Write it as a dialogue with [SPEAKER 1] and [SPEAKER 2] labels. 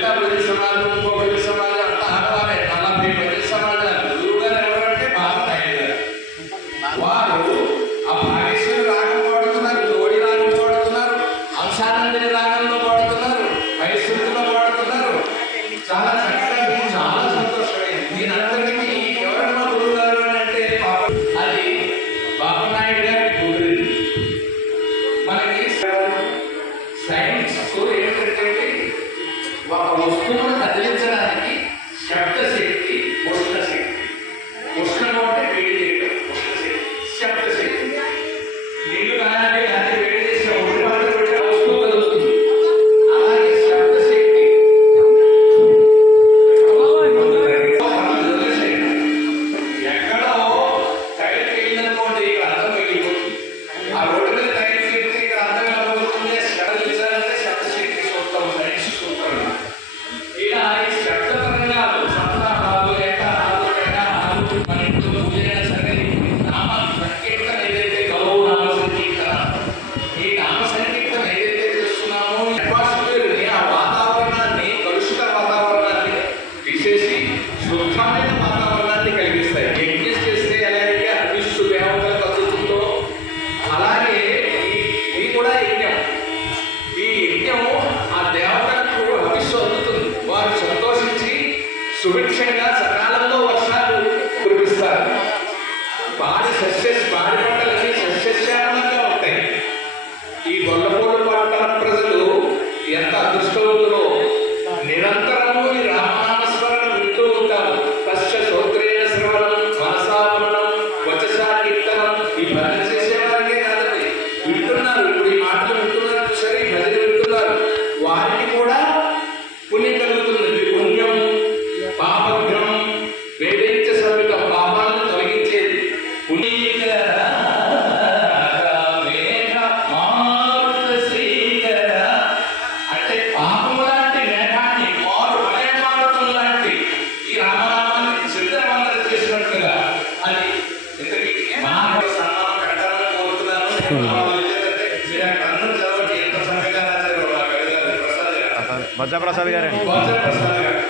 [SPEAKER 1] esta revolucionario, un poco revolucionario, hasta ahora, ఒక వస్తువును కదిలి we're Switching us. భద్రప్రసాద్ గారే గారండి బజ్జా ప్రసాద్ గారు